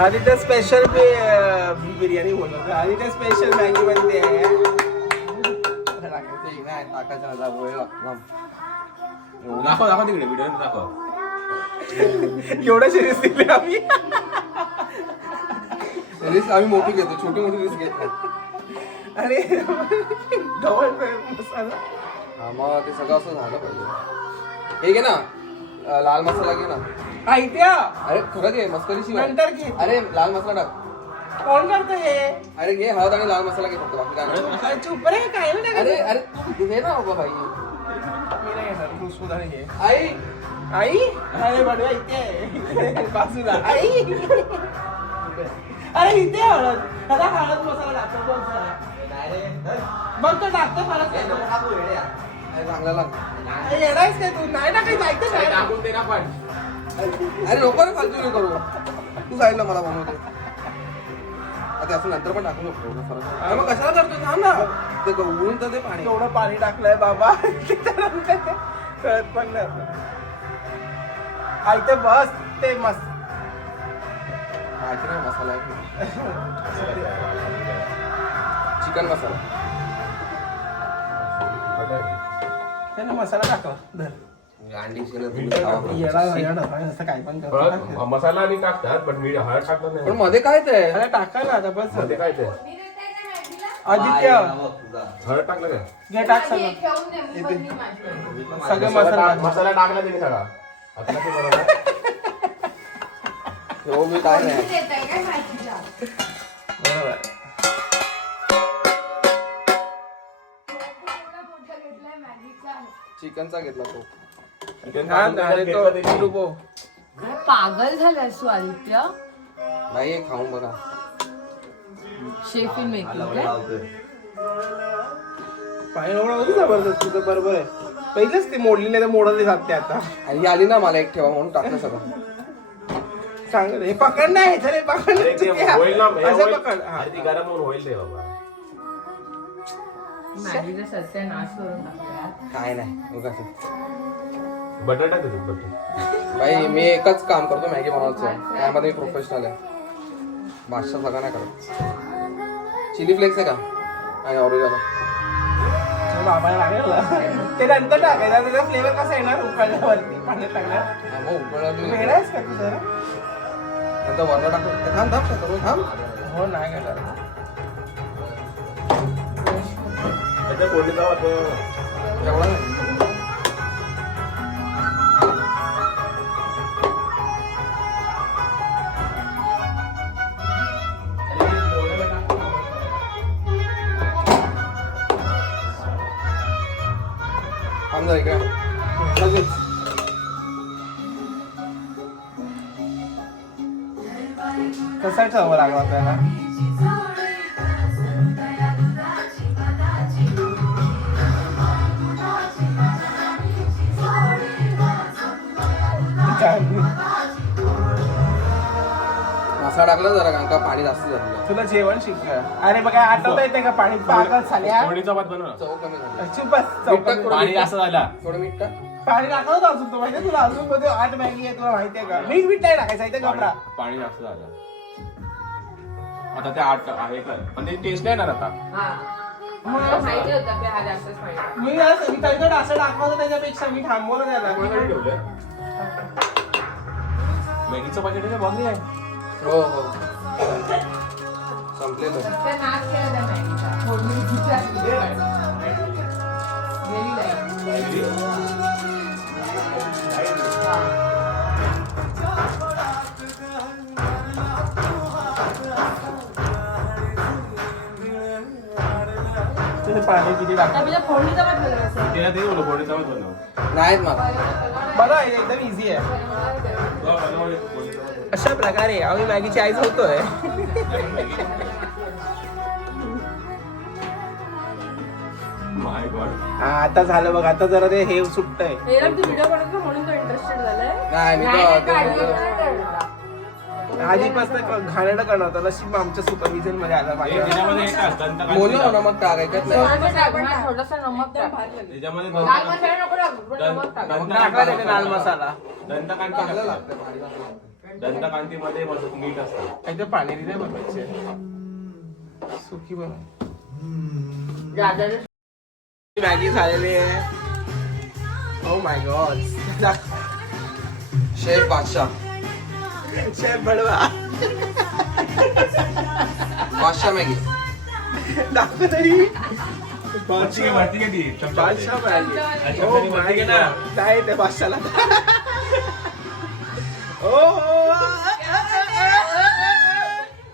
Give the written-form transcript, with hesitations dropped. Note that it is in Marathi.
आदित्य स्पेशल बिर्याणी बोलत आदित्य स्पेशल मॅगी बनते दाखव दाखव तिकडे व्हिडिओ दाखव. एवढं सिरियस दिले आम्ही रिस्क आम्ही मोठी घेतो, छोटी मोठी रिस्क घेत नाही. अरे डबल मसाला. हा मग ते सगळं असं झालं पाहिजे. हे घे ना लाल मसाला घे ना. आयत्या अरे खरं घे, मस्करीशी नंतर घे. अरे लाल मसाला टाक. कोण करतो हे? अरे घे हळद आणि लाल मसाला घे फक्त, बाकी काय नाही. काय चुप रे काय नाही अरे अरे तू घे ना बाबा भाई. मी नाही घेणार, तू सुधार घे. आई आई अरे बडवा इथे बाजूला आई. अरे इथे हळद, आता हळद मसाला टाकतो बघ जरा. मग तो टाकतो परत अरे चांगला लाग. येणारच काय तू? नाही टाकायचं ऐकतं काय टाकून दे ना पण. अरे नको रे फालतू करू, तू सांगितलं मला बनवते. आता असं नंतर पण टाकू नको एवढं फरक. अरे मग कशाला करतो, थांब ना. ते उडून तर ते पाणी. एवढं पाणी टाकलंय बाबा कळत पण नाही. आयते बस ते मस्त माहिती नाही मसाला आहे. चिकन मसाला. त्याने मसाला टाकला धर. अंडी असं काय पण करतो. मसाला आणि टाकतात पण मी हळद टाकत पण नाही. मध्ये काय ते अरे टाका ना आता बस. मध्ये काय ते आदित्य हळद टाकलं का? घे टाक सगळं सगळं मसाला मसाला टाकला त्यांनी सगळा. आता कसं बरोबर हो मी काय नाही. बरोबर. चिकनचा घेतला तो. पागल झालास तू आदित्य. नाही हे खाऊन बघा. शेफ इन मेकिंग काय? पाणी एवढं जबरदस्त तुझं बरोबर आहे. पहिलेच ते मोडली नाही तर मोडली जाते आता. आणि ही आली ना मला एक ठेवा म्हणून टाकलं सगळं. चांगलं हे पकड नाही तर हे पकड अरे ते होईल ना, हे असं होईल. पकड. हा. अरे ती गरम होऊन होईल ते बाबा. मॅगीचा सत्यानाश करून टाकला. काय नाही उगाच. बटाटा देतो बटाटा. भाई मी एकच काम करतो मॅगी बनवायचं, त्यामध्ये मी प्रोफेशनल आहे. बादशाह सगळं नाही करत. चिली फ्लेक्स आहे का? आणि ऑरिजिनल. बाबाला लागेल ते नंतर टाकायचं. त्याचा फ्लेवर कसा येणार उकळल्यावरती पाण्यात टाकणार. मग उकळलं वेगळा आहेस का तू जरा? नंतर वरण टाकतो. थांब थांब करून थांब. हो नाही गेला. त्याच्या फोडणीचा वाटतो. एवढा नाही. थांब जरा इकडे. लगेच. कसा ठेवावं लागला आपल्याला? मसाला टाकला जरा, कारण का पाणी जास्त झालं. तुला जेवण शिकलं. अरे बघा आठवता येते का पाणी पागल झाल्या. फोडणीचा भात बनव ना. चव कमी झाली. चुपच चौकात पाणी जास्त झाला. थोडं मीठ टाक. पाणी टाकलं होतं अजून. तो माहितीये तुला अजून मध्ये 8 मॅगी आहे. तुला माहितीये का? मीठ नाही टाकायचं इथे घबरा. पाणी जास्त झालं. आता ते आठ आहे कर पण ते टेस्ट नाही येणार आता. मला माहिती होतं की हा जास्तच पाहिजे. मी त्याच्यात असं टाकलं त्याच्यापेक्षा मी थांबवलं त्याला. कोणाकडे ठेवलंय? मॅगीचं पाकिट आहे बघ आहे. हो हो संपलेलं. ते नाच केला त्या मॅगीचा. फोडणीचा. गेली नाही. पाणी किती टाकलं त्यापेक्षा फोडणीचा भात बनवायचा. तिला ते बोलू फोडणीचा भात बनव. नाहीत मला. बघा एकदम इझी आहे. अशा प्रकारे आम्ही मॅगीची आईज होतोय. माय गॉड. आता झालं बघ. आता जरा ते हे सुटतंय. हे तू व्हिडिओ बनवतो म्हणून तो इंटरेस्टेड झालाय. नाही मी नाही, तर काढली नाही. आधीपासून घाणेरडं करणार नशीब आमच्या सुपरविजन मध्ये आला हे पाहिजे. त्याच्यामध्ये हे टाक, दंतकांती बोललो ना टाक. नमक टाक ऐकत नाही थोडासा नमक टाक. त्याच्यामध्ये लाल मसाला नको टाकू, पण नमक टाक. टाकला त्याने लाल मसाला दंतकांती चांगलं टाक. लागतं भारी लागतं. दंतकांतीमध्ये मस्त मीठ असतं. काहीतरी पाणी दिले बनवायचे सुकी बनव. दादाने मॅगी झालेली आहे. Oh my God. शेफ बादशाह शेफ बडवा बादशाह मॅगी दाखव तरी. वरती घे, वरती घे ती. बादशाह मॅगी. अच्छा, ओ वरती माय घे ना. गॉड. काय ते बादशाहला. ओ